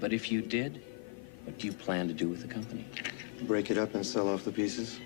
But if you did, what do you plan to do with the company? Break it up and sell off the pieces.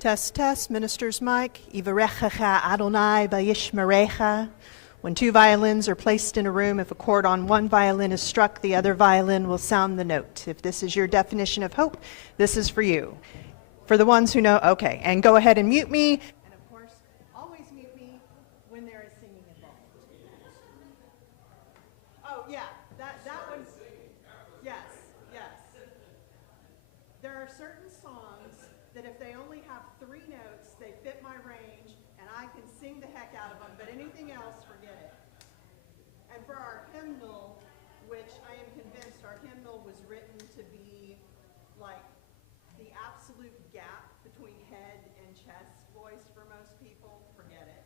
Test, test, minister's mic. Yivarechecha Adonai vayishmerecha. When two violins are placed in a room, if a chord on one violin is struck, the other violin will sound the note. If this is your definition of hope, this is for you. For the ones who know, okay. And go ahead and mute me. And of course, always mute me when there is singing involved. Oh, yeah, that one. Yes, yes. There are certain songs that if they only have 3 notes, they fit my range, and I can sing the heck out of them, but anything else, forget it. And for our hymnal, which I am convinced our hymnal was written to be like the absolute gap between head and chest voice for most people, forget it.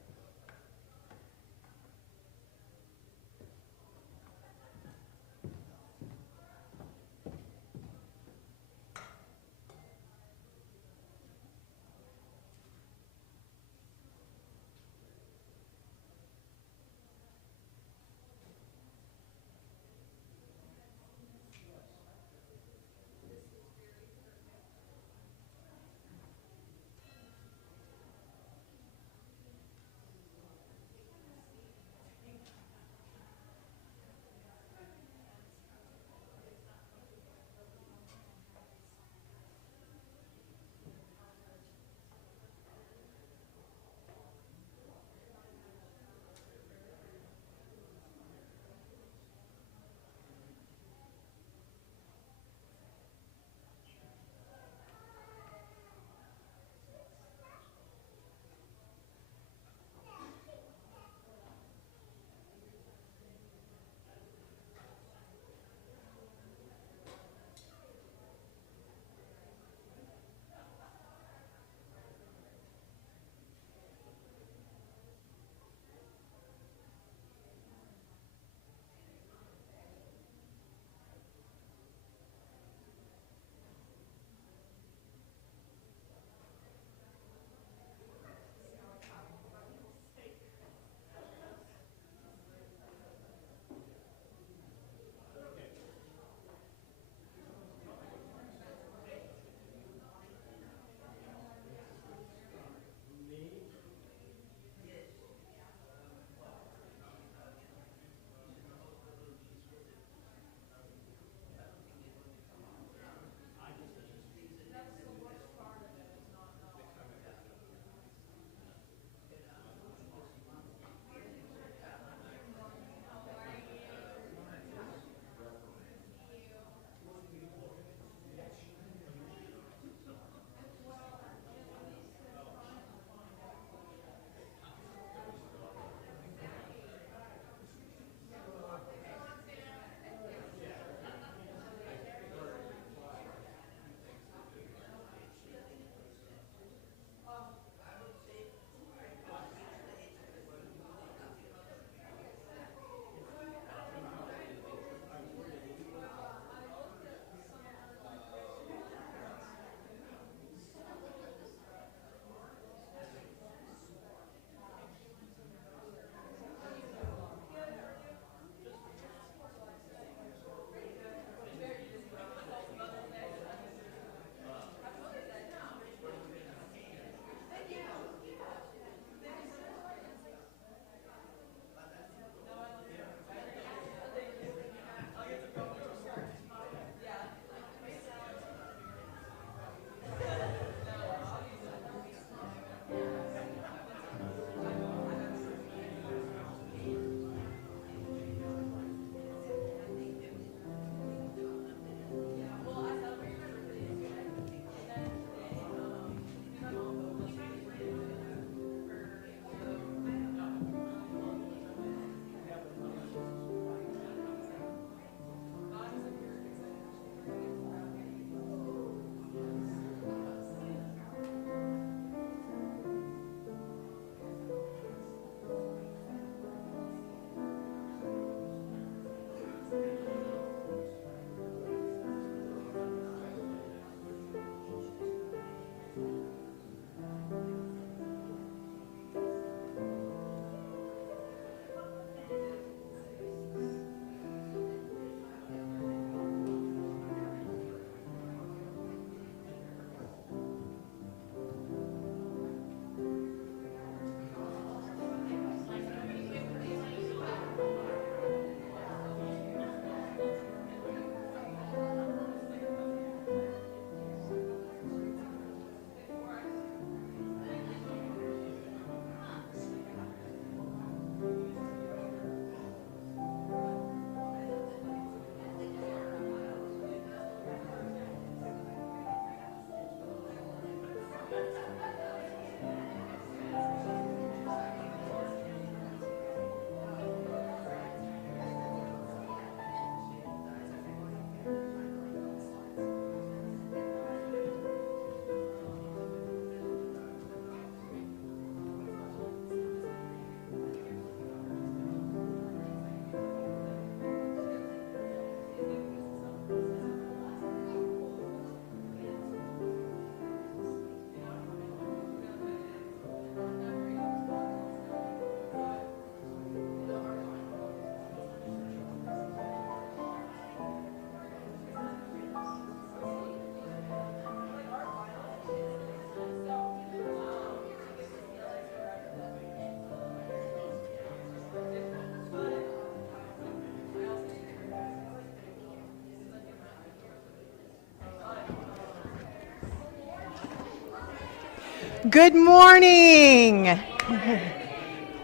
Good morning.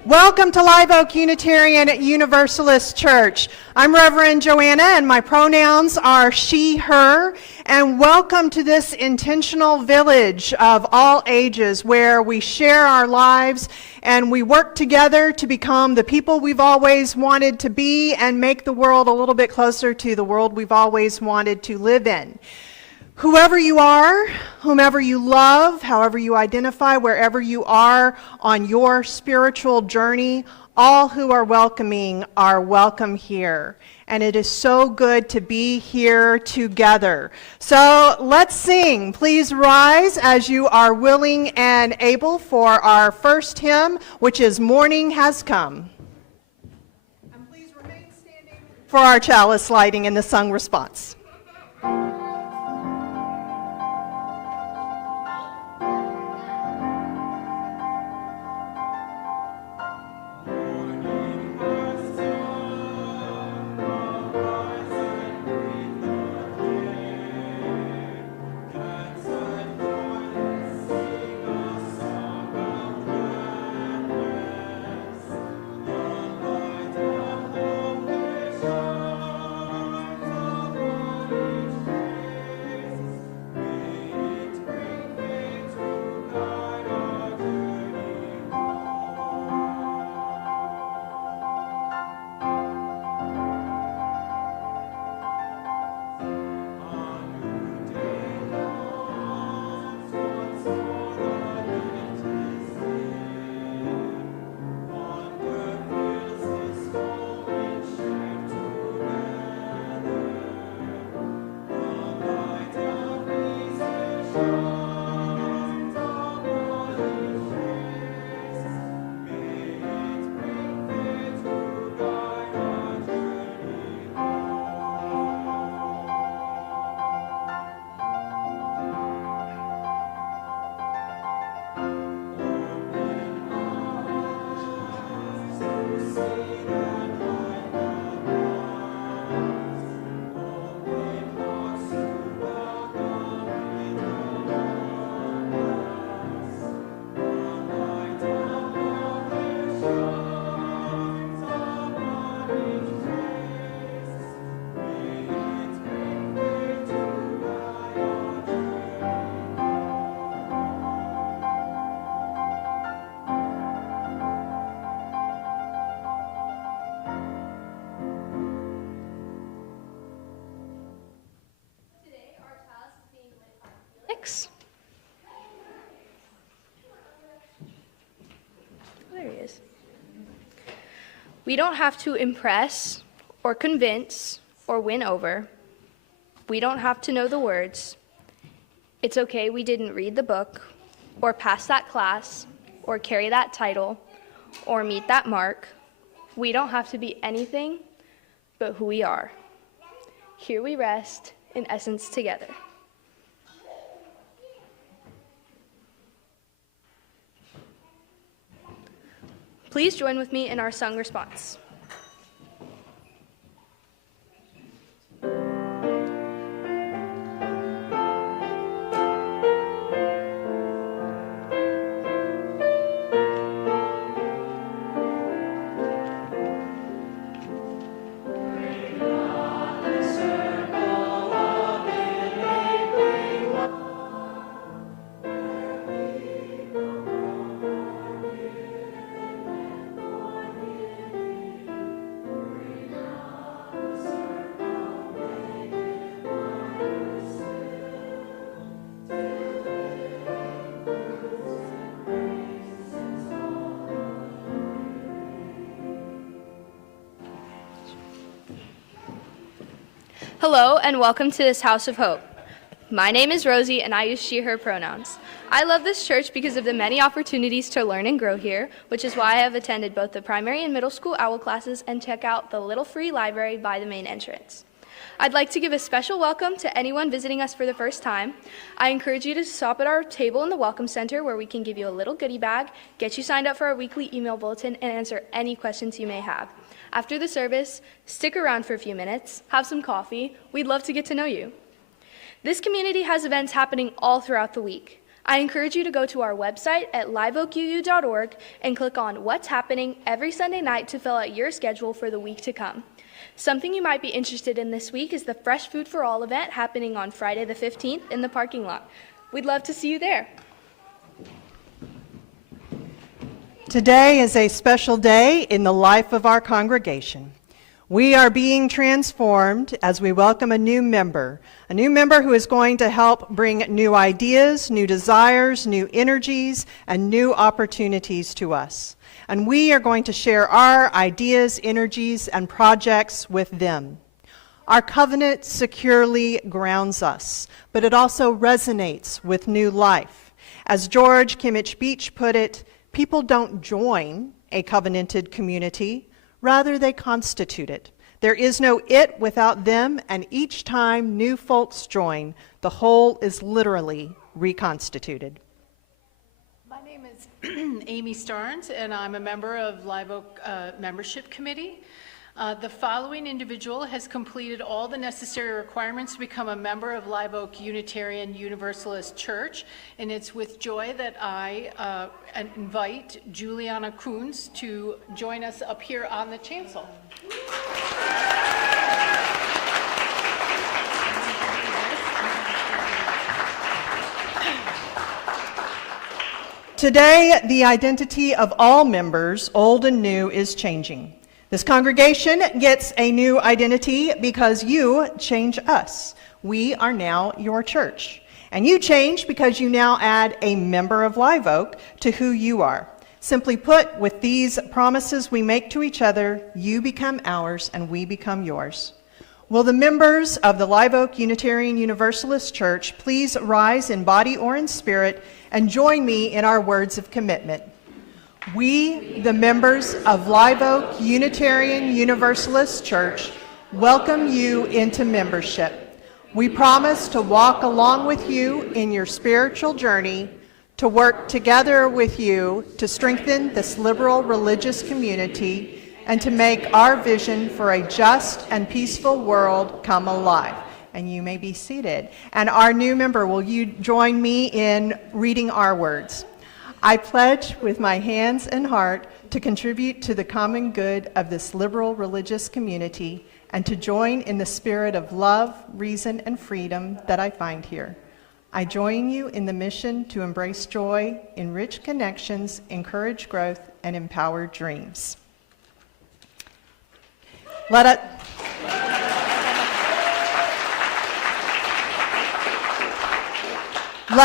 Welcome to Live Oak Unitarian Universalist Church. I'm Reverend Joanna, and my pronouns are she, her, and welcome to this intentional village of all ages where we share our lives and we work together to become the people we've always wanted to be and make the world a little bit closer to the world we've always wanted to live in. Whoever you are, whomever you love, however you identify, wherever you are on your spiritual journey, all who are welcoming are welcome here. And it is so good to be here together. So let's sing. Please rise as you are willing and able for our first hymn, which is Morning Has Come. And please remain standing for our chalice lighting and the sung response. There he is. We don't have to impress or convince or win over. We don't have to know the words. It's okay we didn't read the book or pass that class or carry that title or meet that mark. We don't have to be anything but who we are. Here we rest in essence together. Please join with me in our sung response. Hello and welcome to this House of Hope. My name is Rosie and I use she, her pronouns. I love this church because of the many opportunities to learn and grow here, which is why I have attended both the primary and middle school OWL classes and check out the little free library by the main entrance. I'd like to give a special welcome to anyone visiting us for the first time. I encourage you to stop at our table in the Welcome Center where we can give you a little goodie bag, get you signed up for our weekly email bulletin, and answer any questions you may have. After the service, stick around for a few minutes, have some coffee. We'd love to get to know you. This community has events happening all throughout the week. I encourage you to go to our website at liveoakuu.org and click on What's Happening every Sunday night to fill out your schedule for the week to come. Something you might be interested in this week is the Fresh Food for All event happening on Friday the 15th in the parking lot. We'd love to see you there. Today is a special day in the life of our congregation. We are being transformed as we welcome a new member who is going to help bring new ideas, new desires, new energies, and new opportunities to us. And we are going to share our ideas, energies, and projects with them. Our covenant securely grounds us, but it also resonates with new life. As George Kimmich Beach put it, people don't join a covenanted community, rather they constitute it. There is no it without them, and each time new folks join, the whole is literally reconstituted. My name is Amy Starnes, and I'm a member of Live Oak Membership Committee. The following individual has completed all the necessary requirements to become a member of Live Oak Unitarian Universalist Church, and it's with joy that I invite Juliana Kunz to join us up here on the chancel. Today, the identity of all members, old and new, is changing. This congregation gets a new identity because you change us. We are now your church. And you change because you now add a member of Live Oak to who you are. Simply put, with these promises we make to each other, you become ours and we become yours. Will the members of the Live Oak Unitarian Universalist Church please rise in body or in spirit and join me in our words of commitment? We, the members of Live Oak Unitarian Universalist Church, welcome you into membership. We promise to walk along with you in your spiritual journey, to work together with you to strengthen this liberal religious community, and to make our vision for a just and peaceful world come alive. And you may be seated. And our new member, will you join me in reading our words? I pledge with my hands and heart to contribute to the common good of this liberal religious community and to join in the spirit of love, reason, and freedom that I find here. I join you in the mission to embrace joy, enrich connections, encourage growth, and empower dreams. Let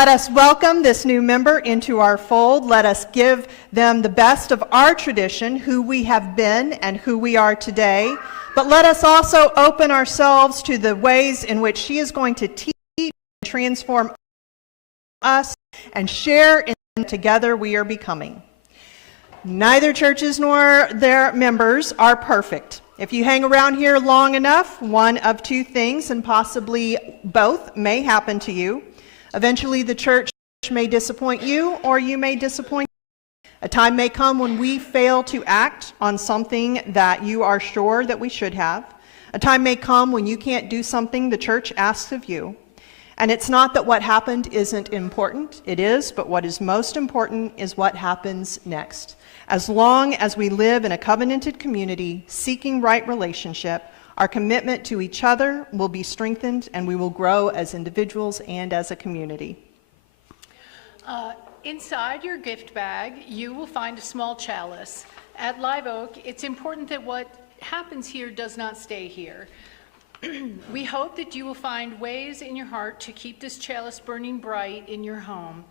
us welcome this new member into our fold. Let us give them the best of our tradition, who we have been and who we are today. But let us also open ourselves to the ways in which she is going to teach and transform us and share in together we are becoming. Neither churches nor their members are perfect. If you hang around here long enough, one of two things, and possibly both, may happen to you. Eventually, the church may disappoint you, or you may disappoint. A time may come when we fail to act on something that you are sure that we should have. A time may come when you can't do something the church asks of you. And it's not that what happened isn't important. It is, but what is most important is what happens next. As long as we live in a covenanted community seeking right relationship, our commitment to each other will be strengthened, and we will grow as individuals and as a community. Inside your gift bag, you will find a small chalice. At Live Oak, it's important that what happens here does not stay here. We hope that you will find ways in your heart to keep this chalice burning bright in your home.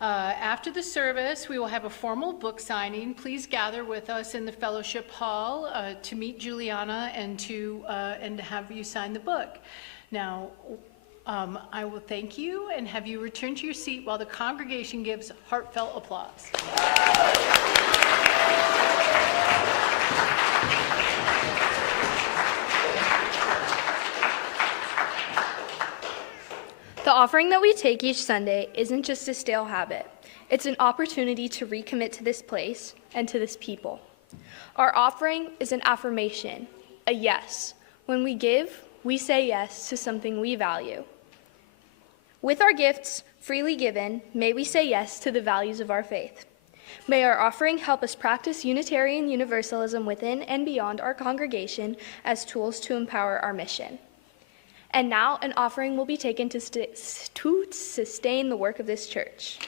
After the service, we will have a formal book signing. Please gather with us in the fellowship hall to meet Juliana and to have you sign the book. Now, I will thank you and have you return to your seat while the congregation gives heartfelt applause. The offering that we take each Sunday isn't just a stale habit. It's an opportunity to recommit to this place and to this people. Our offering is an affirmation, a yes. When we give, we say yes to something we value. With our gifts, Freely given, may we say yes to the values of our faith. May our offering help us practice Unitarian Universalism within and beyond our congregation as tools to empower our mission. And now an offering will be taken to sustain the work of this church.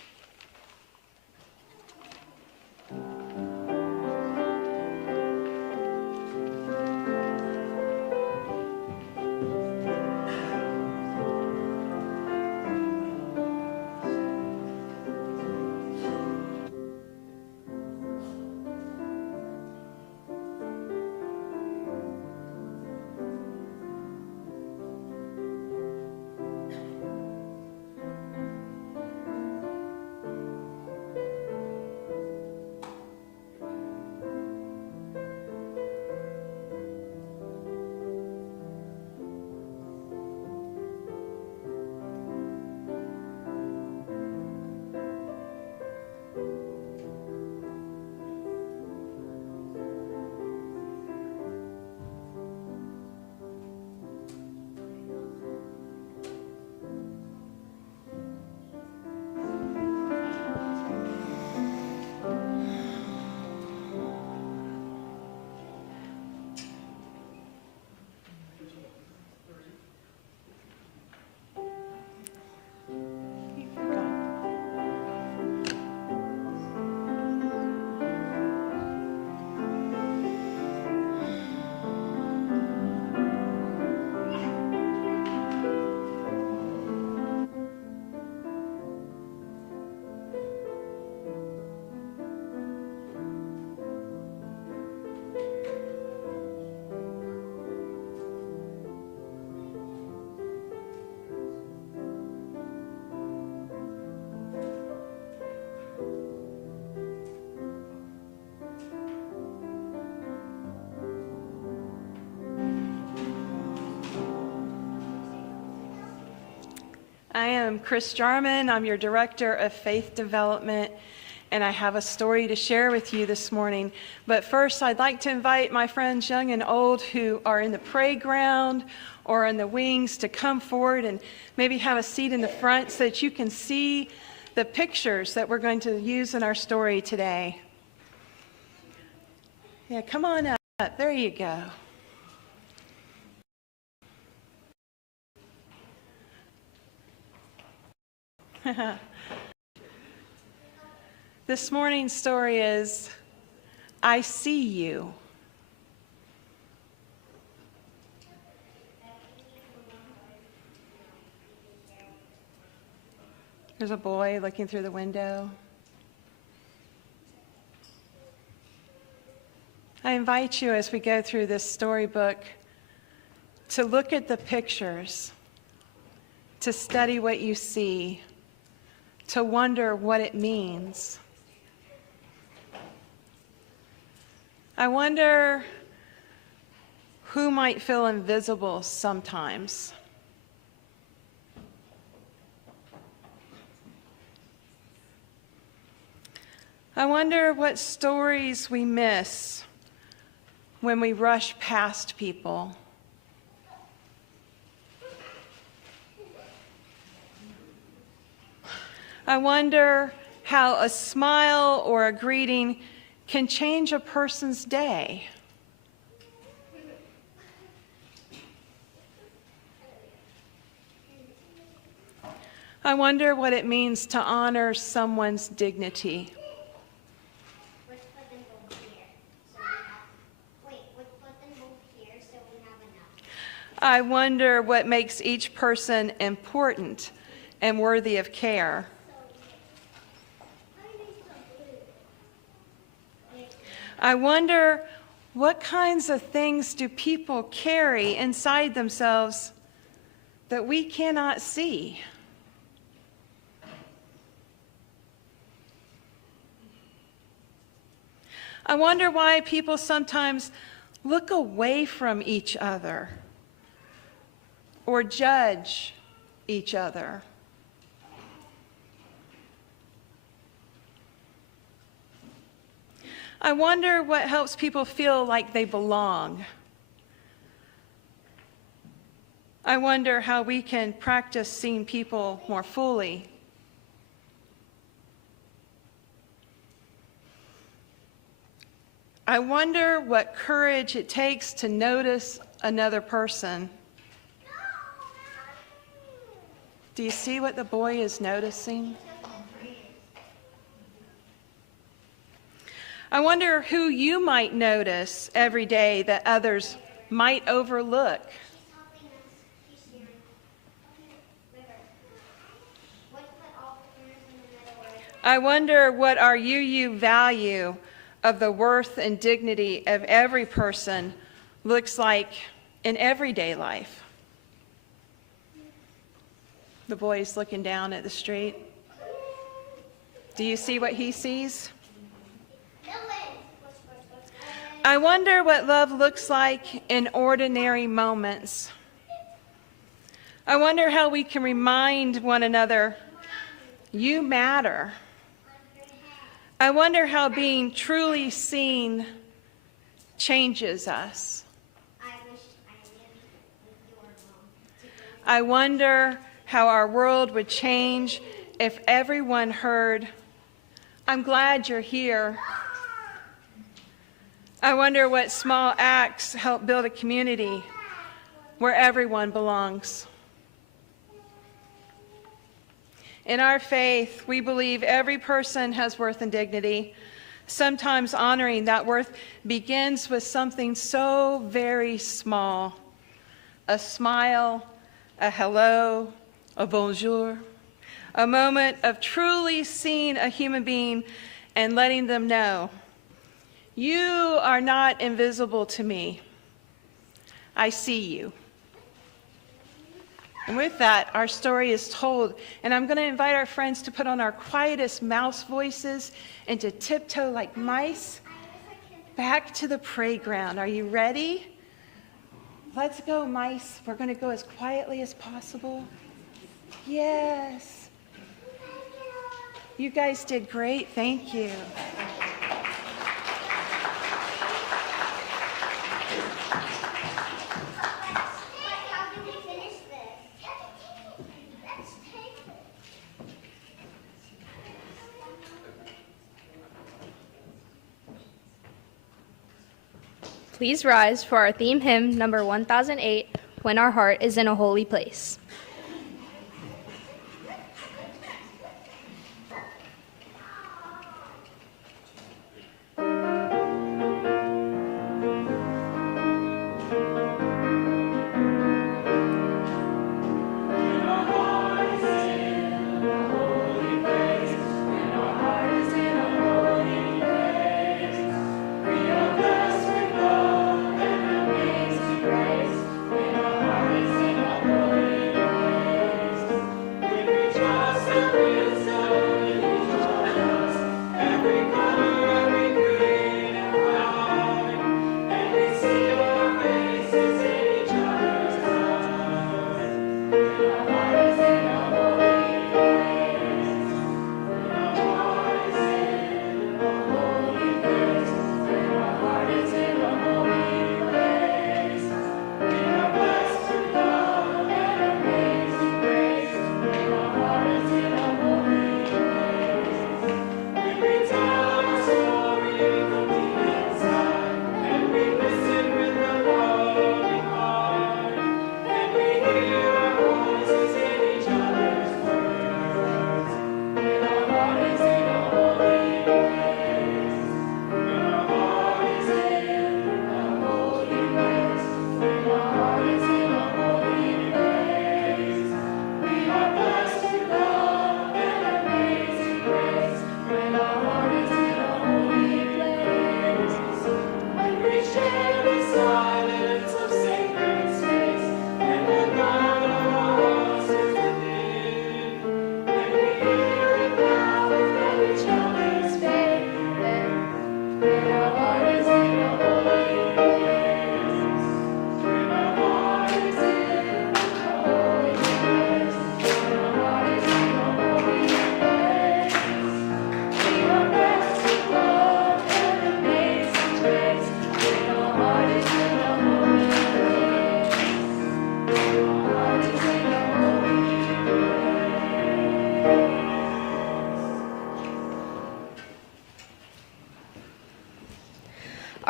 I am Chris Jarman. I'm your Director of Faith Development, and I have a story to share with you this morning. But first, I'd like to invite my friends young and old who are in the playground or in the wings to come forward and maybe have a seat in the front so that you can see the pictures that we're going to use in our story today. Yeah, come on up. There you go. This morning's story is, I See You. There's a boy looking through the window. I invite you as we go through this storybook to look at the pictures, to study what you see, to wonder what it means. I wonder who might feel invisible sometimes. I wonder what stories we miss when we rush past people. I wonder how a smile or a greeting can change a person's day. I wonder what it means to honor someone's dignity. I wonder what makes each person important and worthy of care. I wonder what kinds of things do people carry inside themselves that we cannot see. I wonder why people sometimes look away from each other or judge each other. I wonder what helps people feel like they belong. I wonder how we can practice seeing people more fully I wonder what courage it takes to notice another person. Do you see what the boy is noticing? I wonder who you might notice every day that others might overlook. I wonder what our UU value of the worth and dignity of every person looks like in everyday life. The boy's looking down at the street. Do you see what he sees? I wonder what love looks like in ordinary moments. I wonder how we can remind one another, you matter. I wonder how being truly seen changes us. I wonder how our world would change if everyone heard, I'm glad you're here. I wonder what small acts help build a community where everyone belongs. In our faith, we believe every person has worth and dignity. Sometimes honoring that worth begins with something so very small. A smile, a hello, a bonjour, a moment of truly seeing a human being and letting them know, you are not invisible to me. I see you. And with that, our story is told. And I'm going to invite our friends to put on our quietest mouse voices and to tiptoe like mice back to the playground. Are you ready? Let's go, mice. We're going to go as quietly as possible. Yes. You guys did great. Thank you. Please rise for our theme hymn, number 1008, When Our Heart is in a Holy Place.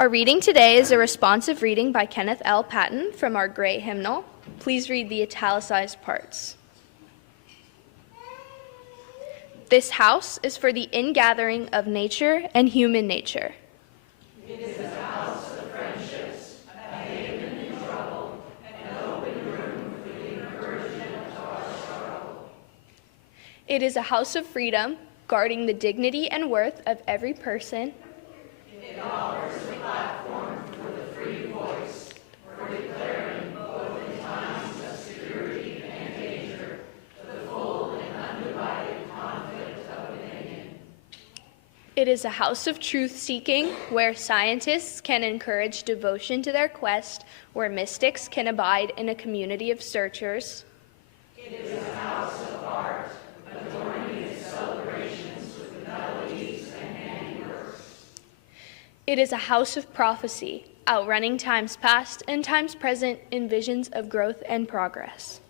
Our reading today is a responsive reading by Kenneth L. Patton from our Gray hymnal. Please read the italicized parts. This house is for the ingathering of nature and human nature. It is a house of friendships, a haven in trouble, an open room for the encouragement of our struggle. It is a house of freedom, guarding the dignity and worth of every person. It offers a platform for the free voice, for declaring both in times of security and danger, the full and undivided conflict of opinion. It is a house of truth-seeking, where scientists can encourage devotion to their quest, where mystics can abide in a community of searchers. It is a house of art, adorning its celebrations with melodies and handiworks. It is a house of prophecy, outrunning times past and times present in visions of growth and progress.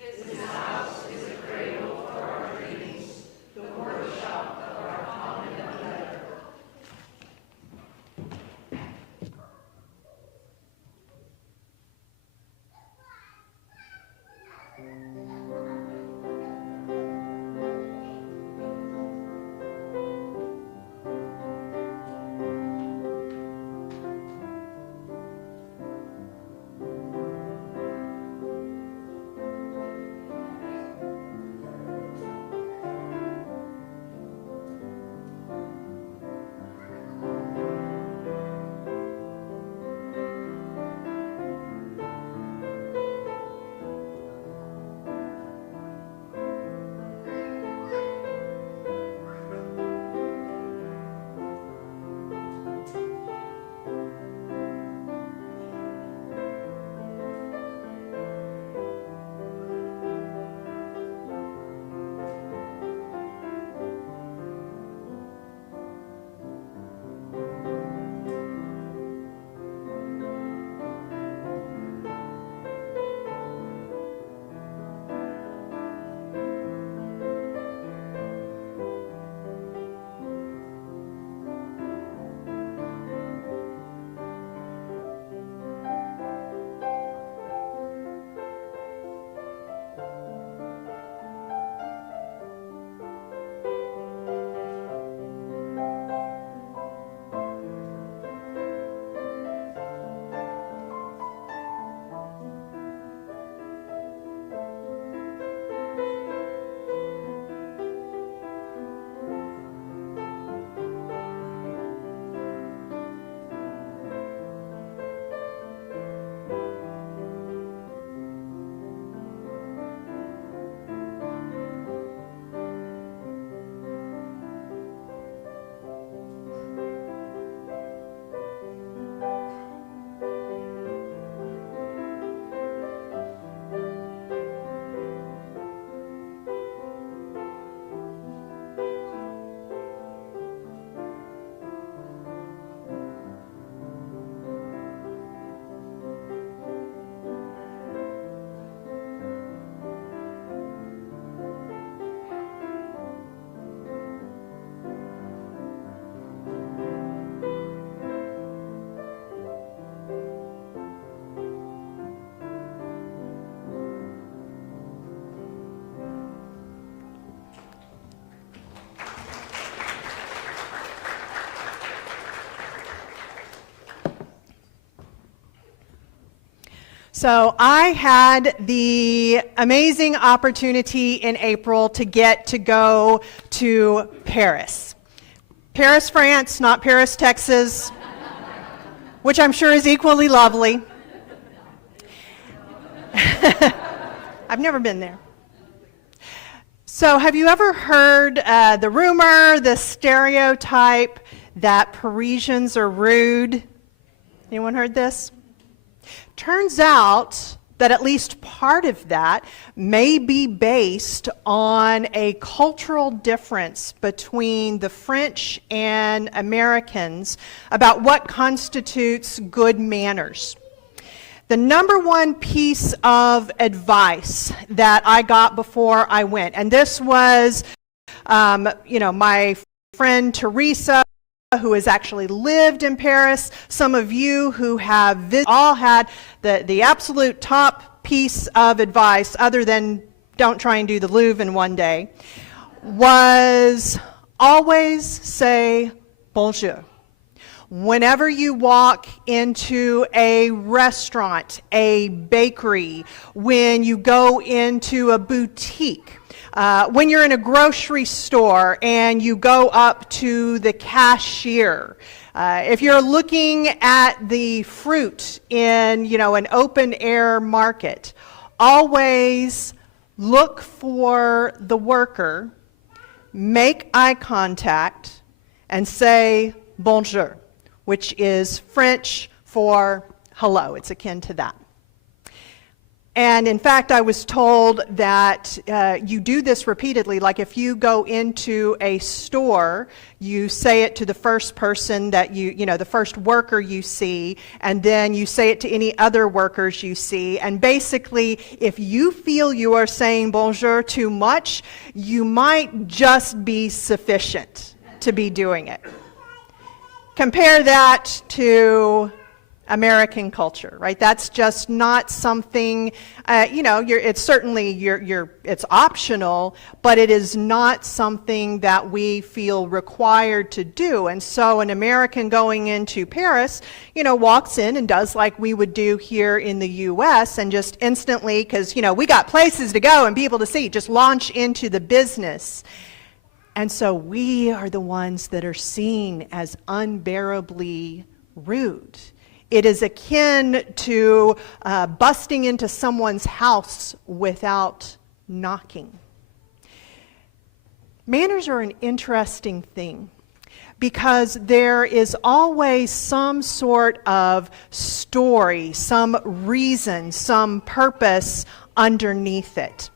This house is a cradle for our dreams, the workshop of our common endeavor. So I had the amazing opportunity in April to get to go to Paris. Paris, France, not Paris, Texas, which I'm sure is equally lovely. I've never been there. So have you ever heard the rumor, the stereotype that Parisians are rude? Anyone heard this? Turns out that at least part of that may be based on a cultural difference between the French and Americans about what constitutes good manners. The number one piece of advice that I got before I went, and this was, my friend Teresa, who has actually lived in Paris, some of you who have all had the absolute top piece of advice, other than don't try and do the Louvre in one day, was always say bonjour. Whenever you walk into a restaurant, a bakery, when you go into a boutique, when you're in a grocery store and you go up to the cashier, if you're looking at the fruit in, an open air market, always look for the worker, make eye contact, and say bonjour, which is French for hello. It's akin to that. And in fact, I was told that you do this repeatedly. Like if you go into a store, you say it to the first person that the first worker you see, and then you say it to any other workers you see. And basically, if you feel you are saying bonjour too much, you might just be sufficient to be doing it. Compare that to American culture, right? That's just not something, it's certainly, it's optional, but it is not something that we feel required to do. And so an American going into Paris, walks in and does like we would do here in the U.S. and just instantly, because, we got places to go and people to see, just launch into the business. And so we are the ones that are seen as unbearably rude. It is akin to busting into someone's house without knocking. Manners are an interesting thing because there is always some sort of story, some reason, some purpose underneath it.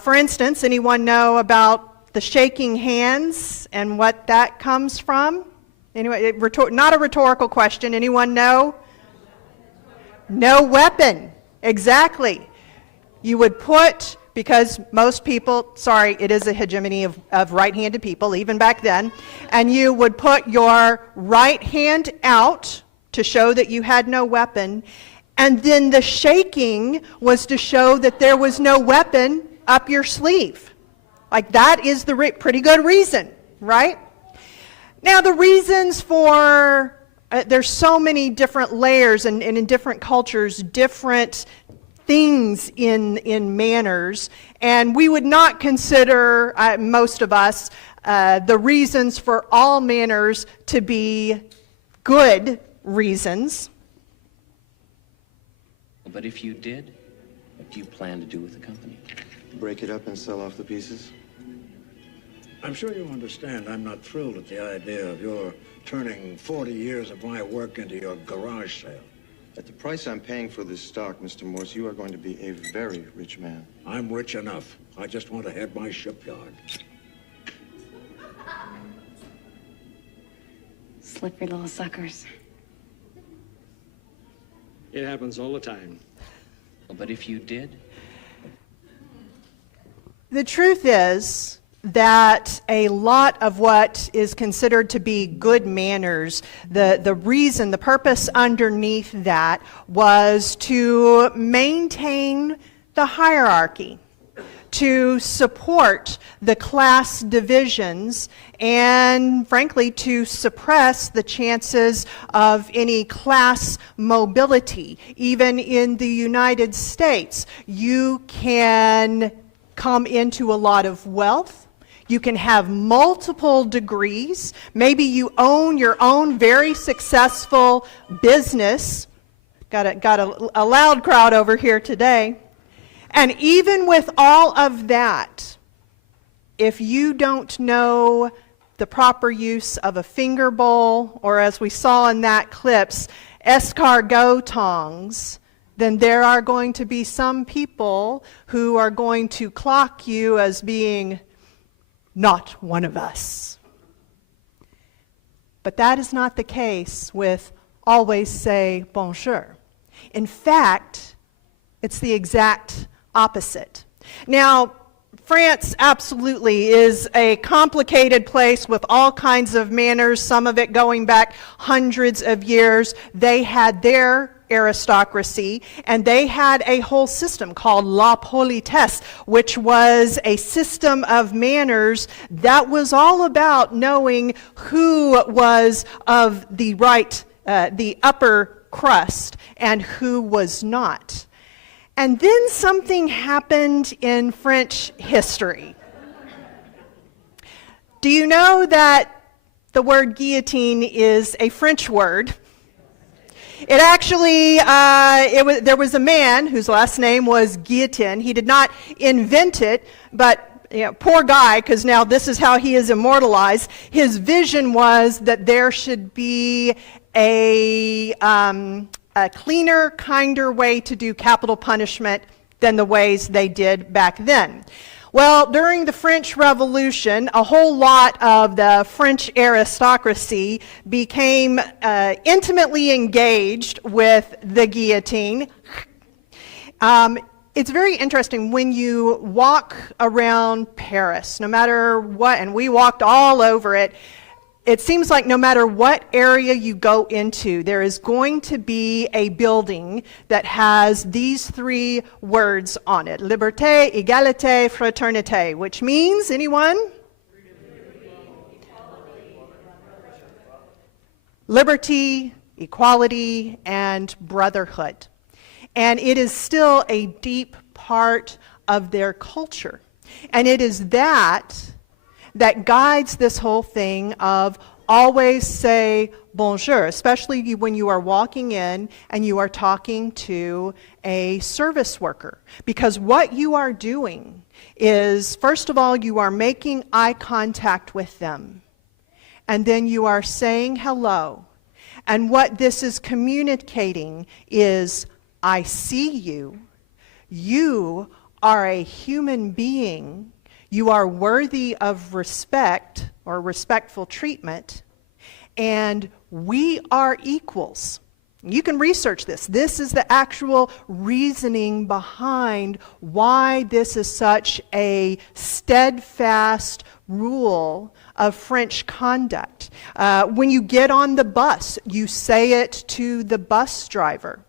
For instance, anyone know about the shaking hands and what that comes from? Anyway, not a rhetorical question. Anyone know? No weapon. Exactly. You would put, because most people, it is a hegemony of right-handed people, even back then, and you would put your right hand out to show that you had no weapon, and then the shaking was to show that there was no weapon up your sleeve. Like that is the pretty good reason, right? Now the reasons for, there's so many different layers and in different cultures, different things in manners, and we would not consider, most of us, the reasons for all manners to be good reasons. But if you did, what do you plan to do with the company? Break it up and sell off the pieces? I'm sure you understand I'm not thrilled at the idea of your turning 40 years of my work into your garage sale. At the price I'm paying for this stock, Mr. Morse, you are going to be a very rich man. I'm rich enough. I just want to head my shipyard. Slippery little suckers. It happens all the time. But if you did? The truth is that a lot of what is considered to be good manners, the reason, the purpose underneath that was to maintain the hierarchy, to support the class divisions, and frankly to suppress the chances of any class mobility. Even in the United States, you can come into a lot of wealth. You can have multiple degrees. Maybe you own your own very successful business. Got a loud crowd over here today. And even with all of that, if you don't know the proper use of a finger bowl, or as we saw in that clips, escargot tongs, then there are going to be some people who are going to clock you as being not one of us. But that is not the case with always say bonjour. In fact, it's the exact opposite. Now, France absolutely is a complicated place with all kinds of manners, some of it going back hundreds of years. They had their aristocracy, and they had a whole system called la politesse, which was a system of manners that was all about knowing who was of the right, the upper crust, and who was not. And then something happened in French history. Do you know that the word guillotine is a French word? It actually, there was a man whose last name was Guillotin. He did not invent it, but poor guy, because now this is how he is immortalized. His vision was that there should be a cleaner, kinder way to do capital punishment than the ways they did back then. Well, during the French Revolution, a whole lot of the French aristocracy became intimately engaged with the guillotine. It's very interesting when you walk around Paris, no matter what, and we walked all over it, it seems like no matter what area you go into, there is going to be a building that has these three words on it: liberté, égalité, fraternité, which means, anyone? Liberty, equality, and brotherhood. And it is still a deep part of their culture. And it is that guides this whole thing of always say bonjour, especially when you are walking in and you are talking to a service worker. Because what you are doing is, first of all, you are making eye contact with them. And then you are saying hello. And what this is communicating is, I see you. You are a human being. You are worthy of respect or respectful treatment, and we are equals. You can research this. This is the actual reasoning behind why this is such a steadfast rule of French conduct. When you get on the bus, you say it to the bus driver.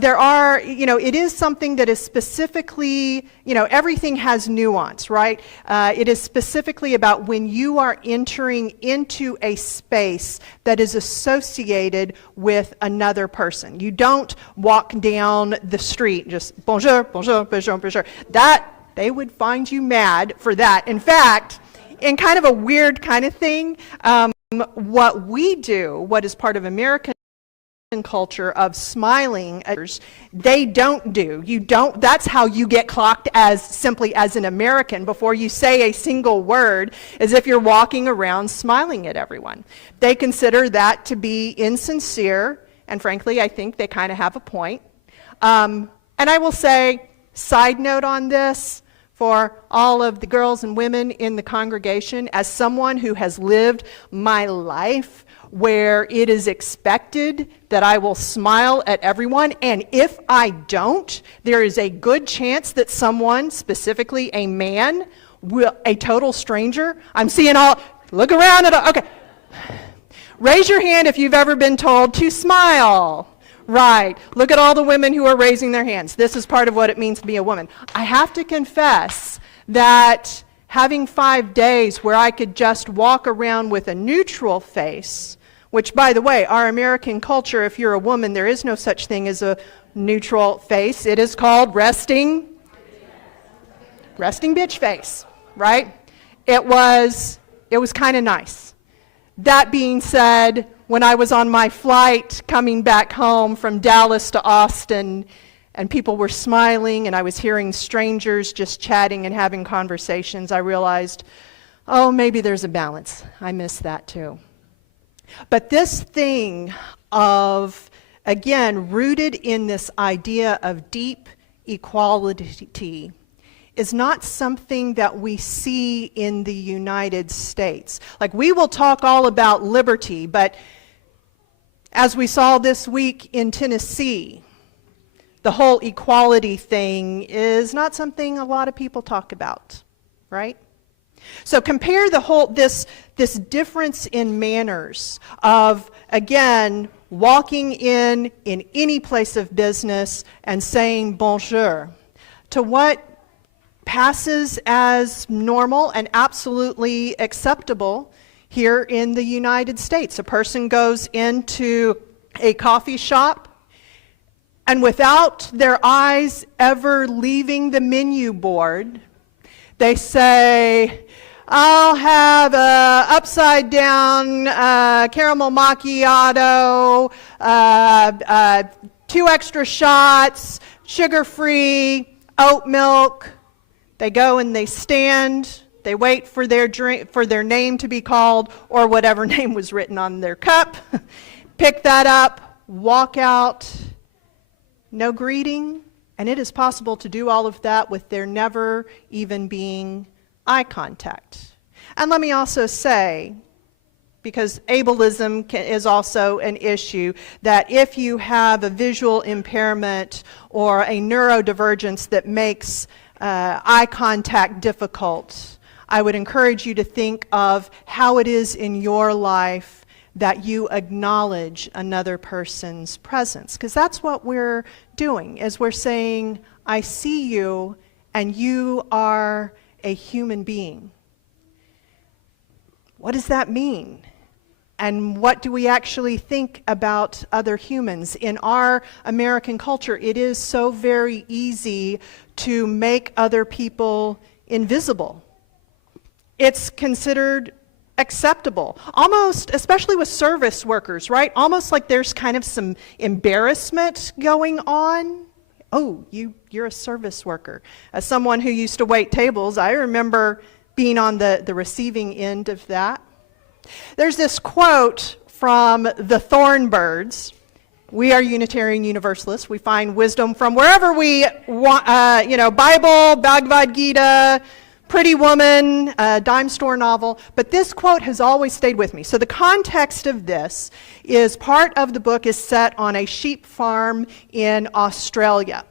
There are, it is something that is specifically, everything has nuance, right? It is specifically about when you are entering into a space that is associated with another person. You don't walk down the street just bonjour, bonjour, bonjour, bonjour. That, they would find you mad for that. In fact, in kind of a weird kind of thing, what we do, what is part of American culture of smiling, they don't do. You don't, that's how you get clocked as simply as an American before you say a single word, as if you're walking around smiling at everyone. They consider that to be insincere, and frankly, I think they kind of have a point. And I will say, side note on this, for all of the girls and women in the congregation, as someone who has lived my life where it is expected that I will smile at everyone, and if I don't, there is a good chance that someone, specifically a man, a total stranger, I'm seeing all, look around at, okay. Raise your hand if you've ever been told to smile. Right. Look at all the women who are raising their hands. This is part of what it means to be a woman. I have to confess that having 5 days where I could just walk around with a neutral face, which, by the way, our American culture, if you're a woman, there is no such thing as a neutral face. It is called resting bitch face, right? It was kind of nice. That being said, when I was on my flight coming back home from Dallas to Austin, and people were smiling, and I was hearing strangers just chatting and having conversations, I realized, oh, maybe there's a balance. I miss that too. But this thing of, again, rooted in this idea of deep equality is not something that we see in the United States. Like, we will talk all about liberty, but as we saw this week in Tennessee, the whole equality thing is not something a lot of people talk about. right? So compare this difference in manners of, again, walking in any place of business and saying bonjour to what passes as normal and absolutely acceptable here in the United States. A person goes into a coffee shop, and without their eyes ever leaving the menu board, they say, I'll have a upside down caramel macchiato, 2 extra shots, sugar-free, oat milk. They go and they stand, they wait for their drink, for their name to be called, or whatever name was written on their cup, pick that up, walk out, no greeting, and it is possible to do all of that with there never even being eye contact. And let me also say, because ableism is also an issue, that if you have a visual impairment or a neurodivergence that makes eye contact difficult, I would encourage you to think of how it is in your life that you acknowledge another person's presence. Because that's what we're doing, is we're saying, I see you, and you are a human being. What does that mean? And what do we actually think about other humans? In our American culture, it is so very easy to make other people invisible. It's considered acceptable, almost, especially with service workers, right? Almost like there's kind of some embarrassment going on. Oh, you're a service worker. As someone who used to wait tables, I remember being on the receiving end of that. There's this quote from the Thornbirds. We are Unitarian Universalists. We find wisdom from wherever we want, Bible, Bhagavad Gita, Pretty Woman, dime store novel. But this quote has always stayed with me. So the context of this is part of the book is set on a sheep farm in Australia.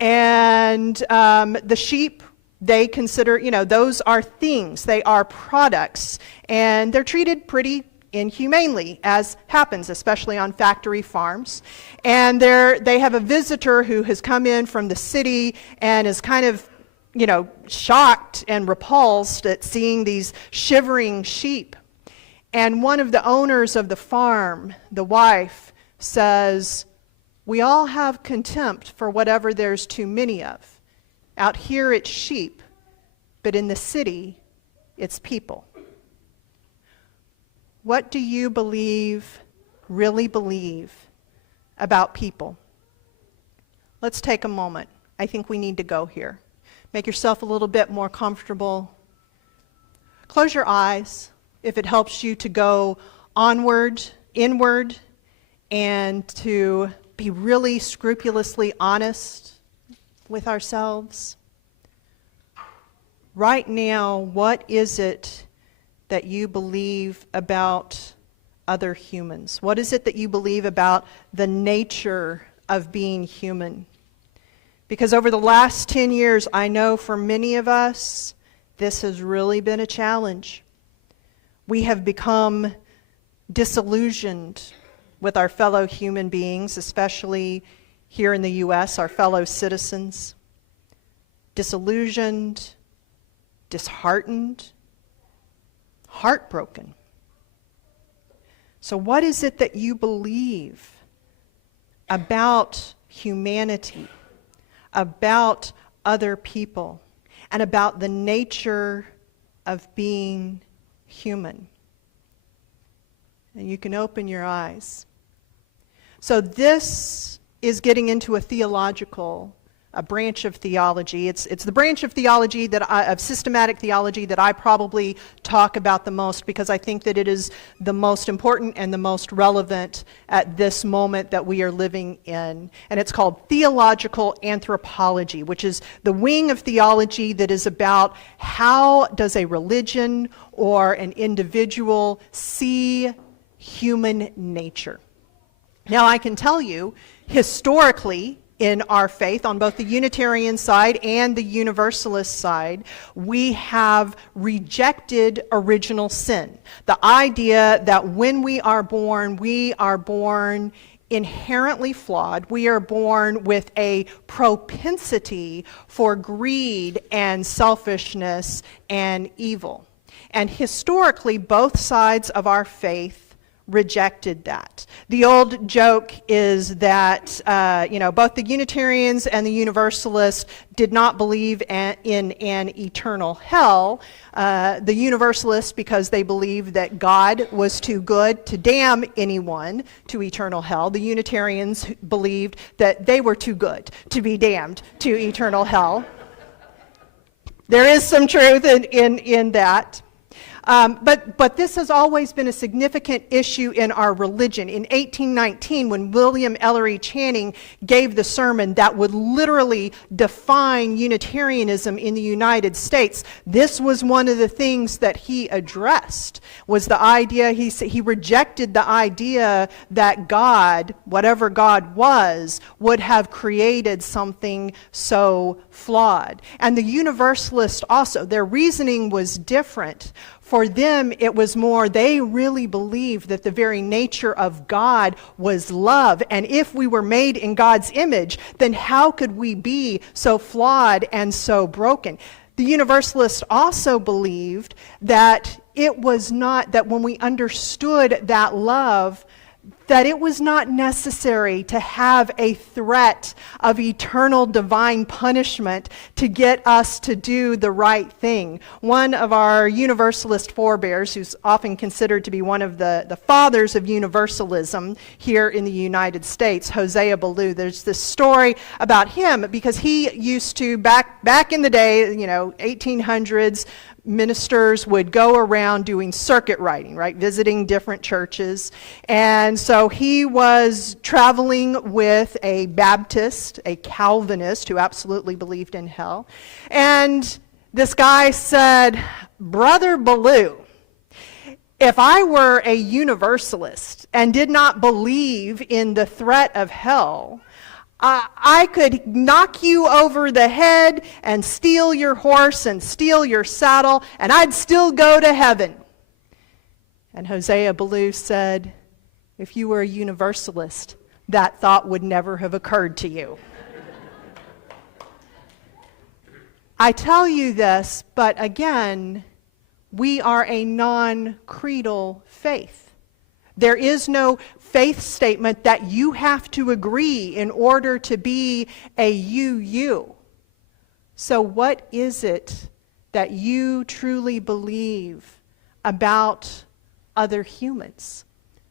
And the sheep, they consider, those are things, they are products, and they're treated pretty inhumanely, as happens, especially on factory farms. And they have a visitor who has come in from the city and is kind of, shocked and repulsed at seeing these shivering sheep. And one of the owners of the farm, the wife, says, we all have contempt for whatever there's too many of. Out here it's sheep, but in the city it's people. What do you really believe about people? Let's take a moment. I think we need to go here. Make yourself a little bit more comfortable. Close your eyes if it helps you to go onward, inward, and to be really scrupulously honest with ourselves. Right now, what is it that you believe about other humans? What is it that you believe about the nature of being human? Because over the last 10 years, I know for many of us, this has really been a challenge. We have become disillusioned with our fellow human beings, especially here in the U.S., our fellow citizens. Disillusioned, disheartened, heartbroken. So what is it that you believe about humanity, about other people, and about the nature of being human? And you can open your eyes. So this is getting into a branch of theology. It's the branch of theology of systematic theology that I probably talk about the most, because I think that it is the most important and the most relevant at this moment that we are living in. And it's called theological anthropology, which is the wing of theology that is about how does a religion or an individual see human nature. Now, I can tell you, historically, in our faith, on both the Unitarian side and the Universalist side, we have rejected original sin. The idea that when we are born inherently flawed. We are born with a propensity for greed and selfishness and evil. And historically, both sides of our faith rejected that. The old joke is that both the Unitarians and the Universalists did not believe in an eternal hell. The Universalists because they believed that God was too good to damn anyone to eternal hell. The Unitarians believed that they were too good to be damned to eternal hell. There is some truth in that. But this has always been a significant issue in our religion. In 1819, when William Ellery Channing gave the sermon that would literally define Unitarianism in the United States, this was one of the things that he addressed, was the idea, he rejected the idea that God, whatever God was, would have created something so flawed. And the Universalists also, their reasoning was different. For them, it was more, they really believed that the very nature of God was love. And if we were made in God's image, then how could we be so flawed and so broken? The Universalists also believed that it was not, that when we understood that love, that it was not necessary to have a threat of eternal divine punishment to get us to do the right thing. One of our Universalist forebears, who's often considered to be one of the fathers of Universalism here in the United States, Hosea Ballou, there's this story about him because he used to, back in the day, 1800s, ministers would go around doing circuit riding, right, visiting different churches. And so he was traveling with a Baptist, a Calvinist, who absolutely believed in hell. And this guy said, "Brother Ballou, if I were a Universalist and did not believe in the threat of hell, I could knock you over the head and steal your horse and steal your saddle, and I'd still go to heaven." And Hosea Ballou said, "If you were a Universalist, that thought would never have occurred to you." I tell you this, but again, we are a non-creedal faith. There is no faith statement that you have to agree in order to be a you. So what is it that you truly believe about other humans?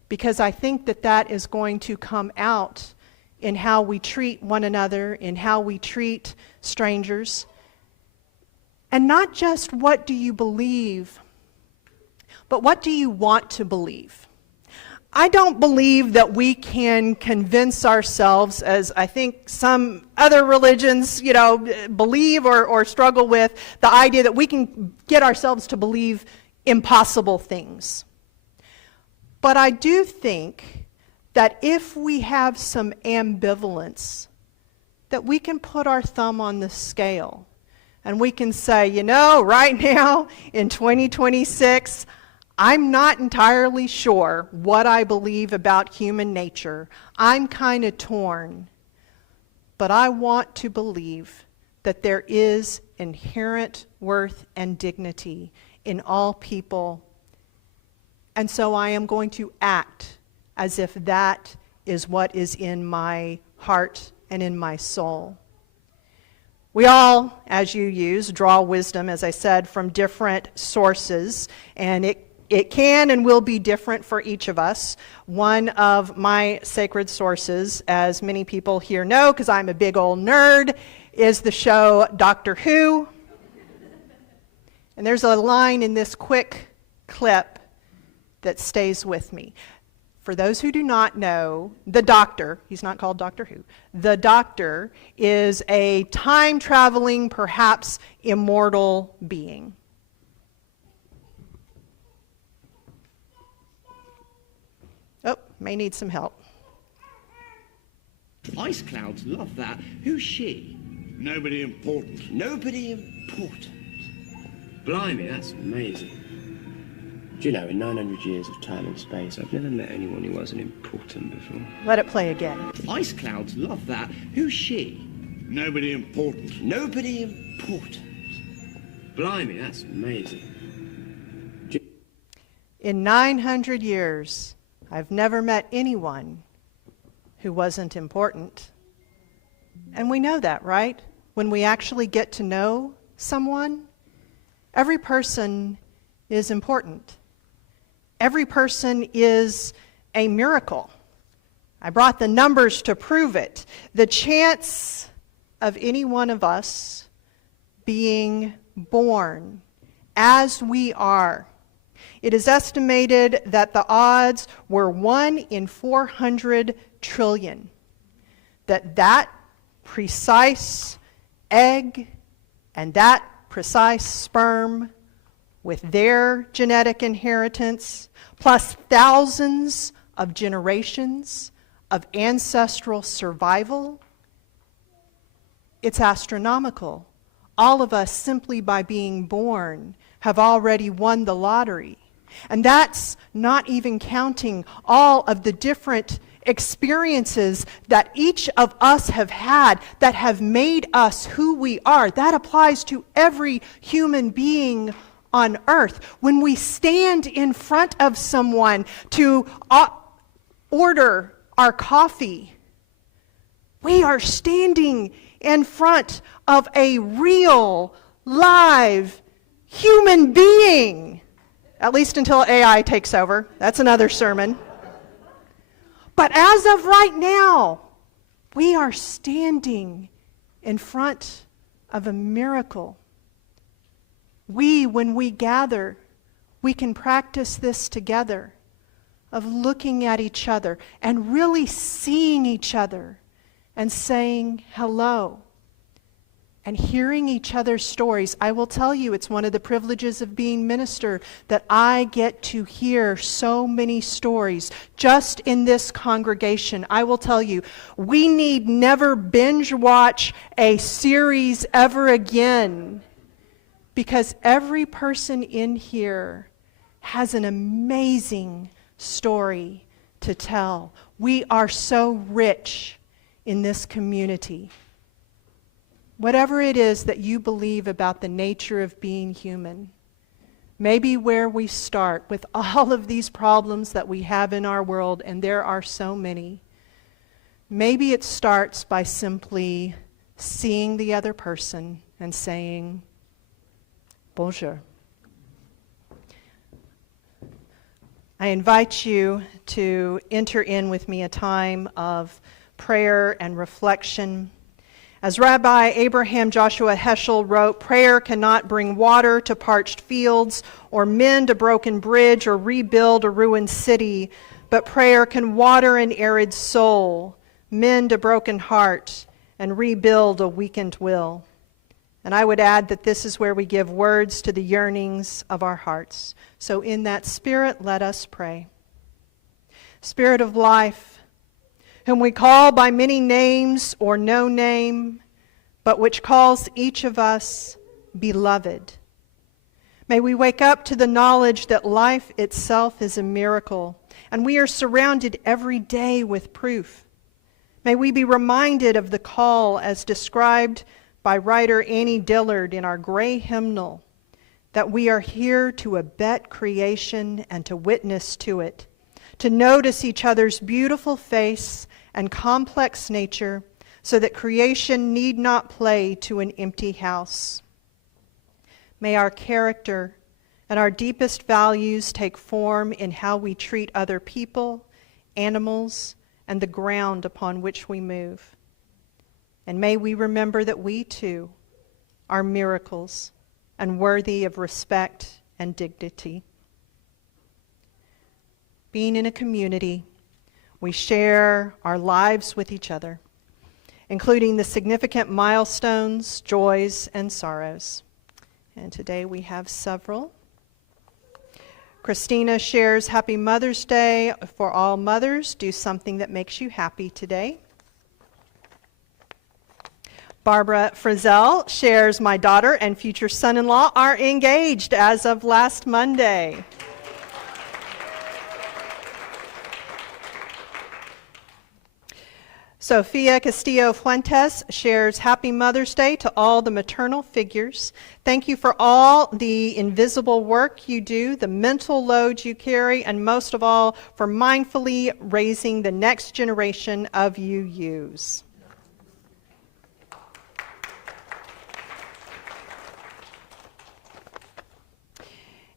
Because I think that is going to come out in how we treat one another, in how we treat strangers. And not just what do you believe, but what do you want to believe? I don't believe that we can convince ourselves, as I think some other religions, believe or struggle with, the idea that we can get ourselves to believe impossible things. But I do think that if we have some ambivalence, that we can put our thumb on the scale and we can say, right now in 2026, I'm not entirely sure what I believe about human nature. I'm kind of torn. But I want to believe that there is inherent worth and dignity in all people. And so I am going to act as if that is what is in my heart and in my soul. We all, as you use, draw wisdom, as I said, from different sources, and it can and will be different for each of us. One of my sacred sources, as many people here know, because I'm a big old nerd, is the show Doctor Who. And there's a line in this quick clip that stays with me. For those who do not know, the Doctor, he's not called Doctor Who, the Doctor is a time-traveling, perhaps immortal being. Oh, may need some help. Ice clouds love that. Who's she? Nobody important. Nobody important. Blimey, that's amazing. Do you know, in 900 years of time and space, I've never met anyone who wasn't important before. Let it play again. Ice clouds love that. Who's she? Nobody important. Nobody important. Blimey, that's amazing. In 900 years, I've never met anyone who wasn't important. And we know that, right? When we actually get to know someone, every person is important. Every person is a miracle. I brought the numbers to prove it. The chance of any one of us being born as we are, it is estimated that the odds were 1 in 400 trillion. That precise egg and that precise sperm with their genetic inheritance, plus thousands of generations of ancestral survival, it's astronomical. All of us, simply by being born, have already won the lottery. And that's not even counting all of the different experiences that each of us have had that have made us who we are. That applies to every human being on earth. When we stand in front of someone to order our coffee, we are standing in front of a real, live human being. At least until AI takes over. That's another sermon. But as of right now, we are standing in front of a miracle. When we gather, we can practice this together, of looking at each other and really seeing each other and saying hello and hearing each other's stories. I will tell you, it's one of the privileges of being minister that I get to hear so many stories just in this congregation. I will tell you, we need never binge watch a series ever again, because every person in here has an amazing story to tell. We are so rich in this community. Whatever it is that you believe about the nature of being human, maybe where we start with all of these problems that we have in our world, and there are so many, maybe it starts by simply seeing the other person and saying, Bonjour. I invite you to enter in with me a time of prayer and reflection. As Rabbi Abraham Joshua Heschel wrote, prayer cannot bring water to parched fields or mend a broken bridge or rebuild a ruined city, but prayer can water an arid soul, mend a broken heart, and rebuild a weakened will. And I would add that this is where we give words to the yearnings of our hearts. So in that spirit, let us pray. Spirit of life, whom we call by many names or no name, but which calls each of us beloved. May we wake up to the knowledge that life itself is a miracle, and we are surrounded every day with proof. May we be reminded of the call as described by writer Annie Dillard in our gray hymnal, that we are here to abet creation and to witness to it, to notice each other's beautiful face and complex nature, so that creation need not play to an empty house. May our character and our deepest values take form in how we treat other people, animals, and the ground upon which we move. And may we remember that we too are miracles and worthy of respect and dignity. Being in a community, we share our lives with each other, including the significant milestones, joys, and sorrows. And today we have several. Christina shares Happy Mother's Day. For all mothers, do something that makes you happy today. Barbara Frizzell shares, my daughter and future son-in-law are engaged as of last Monday. Sophia Castillo Fuentes shares, happy Mother's Day to all the maternal figures. Thank you for all the invisible work you do, the mental load you carry, and most of all, for mindfully raising the next generation of UUs.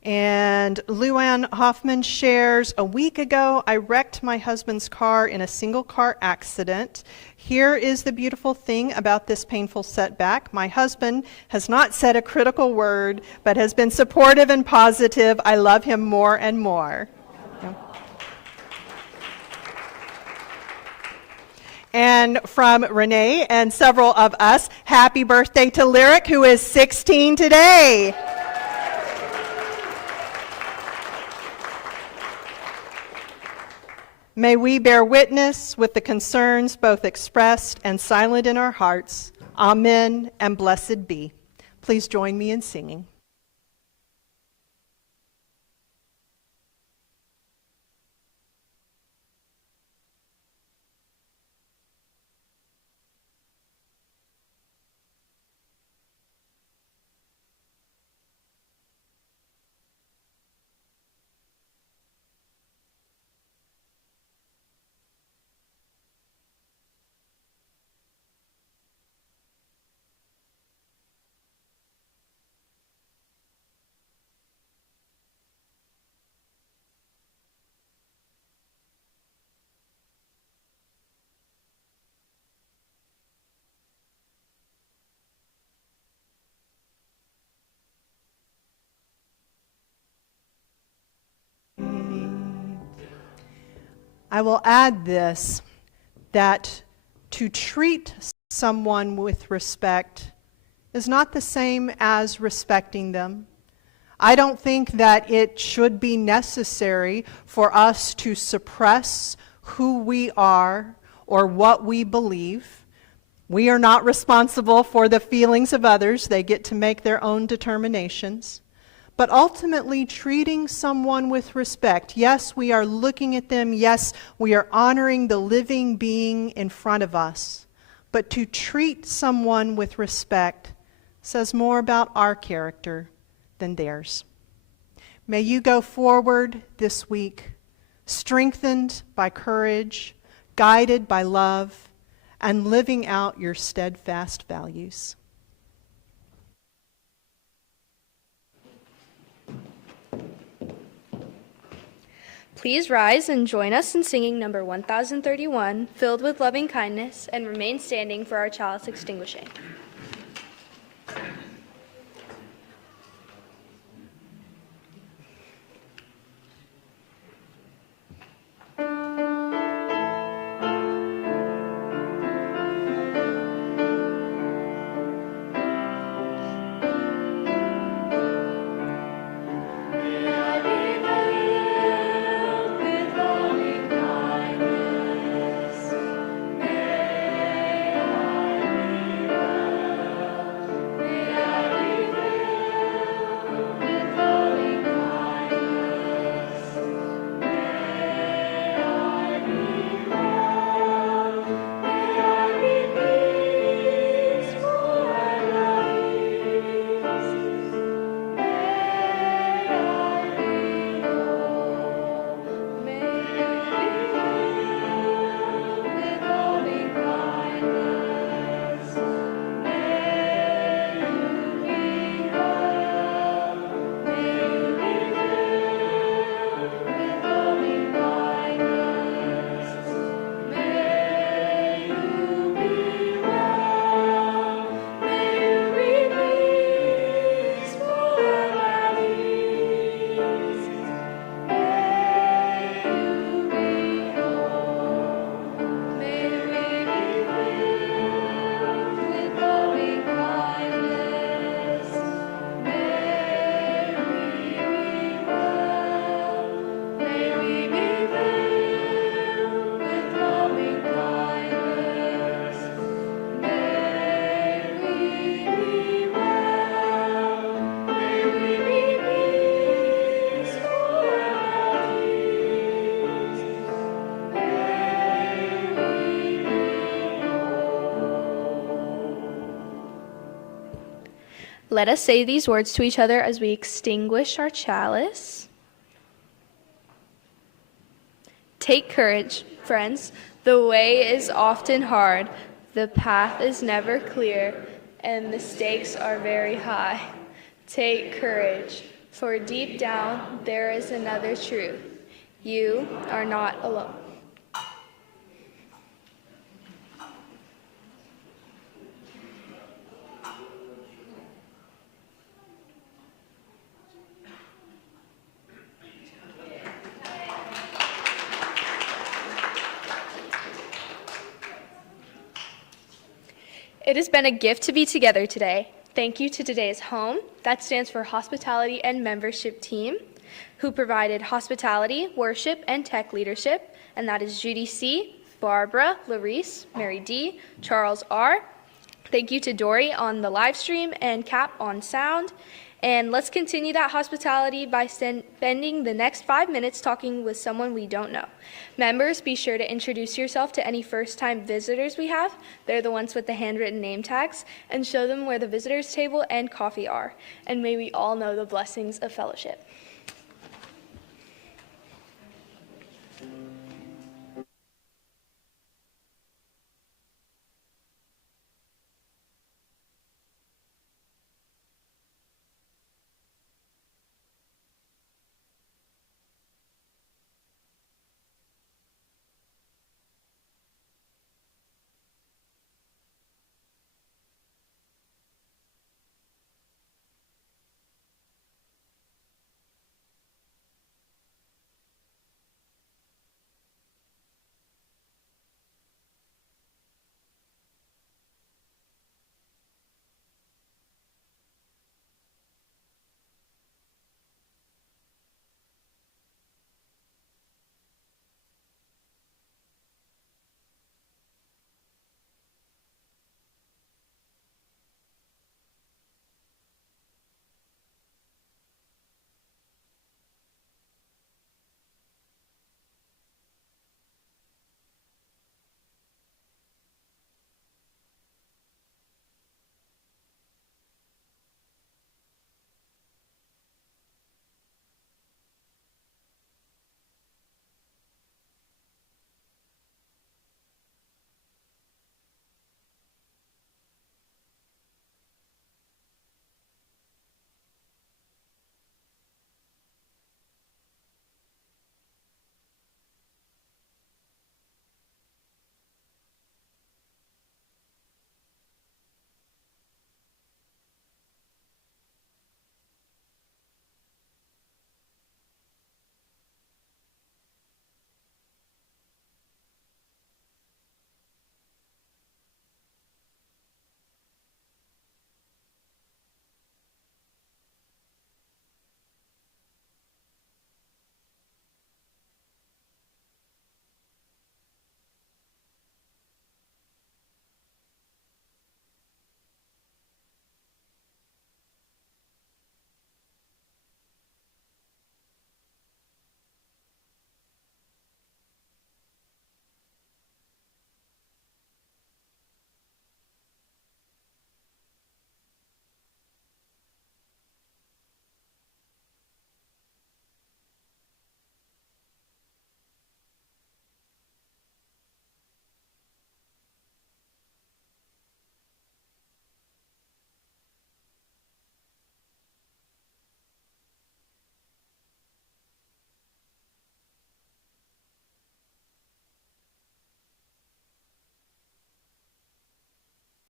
And Luann Hoffman shares, a week ago I wrecked my husband's car in a single car accident. Here is the beautiful thing about this painful setback. My husband has not said a critical word, but has been supportive and positive. I love him more and more. Yeah. And from Renee and several of us, happy birthday to Lyric, who is 16 today. May we bear witness with the concerns both expressed and silent in our hearts. Amen and blessed be. Please join me in singing. I will add this, that to treat someone with respect is not the same as respecting them. I don't think that it should be necessary for us to suppress who we are or what we believe. We are not responsible for the feelings of others. They get to make their own determinations. But ultimately, treating someone with respect. Yes, we are looking at them. Yes, we are honoring the living being in front of us. But to treat someone with respect says more about our character than theirs. May you go forward this week, strengthened by courage, guided by love, and living out your steadfast values. Please rise and join us in singing number 1031, Filled with Loving Kindness, and remain standing for our chalice extinguishing. Kindness, may I be Let us say these words to each other as we extinguish our chalice. Take courage, friends. The way is often hard, the path is never clear, and the stakes are very high. Take courage, for deep down there is another truth. You are not alone. It has been a gift to be together today. Thank you to today's home, that stands for Hospitality and Membership Team, who provided hospitality, worship, and tech leadership, and that is Judy C., Barbara, Larice, Mary D., Charles R. Thank you to Dory on the live stream and Cap on sound. And let's continue that hospitality by spending the next 5 minutes talking with someone we don't know. Members, be sure to introduce yourself to any first-time visitors we have. They're the ones with the handwritten name tags, and show them where the visitors table and coffee are. And may we all know the blessings of fellowship.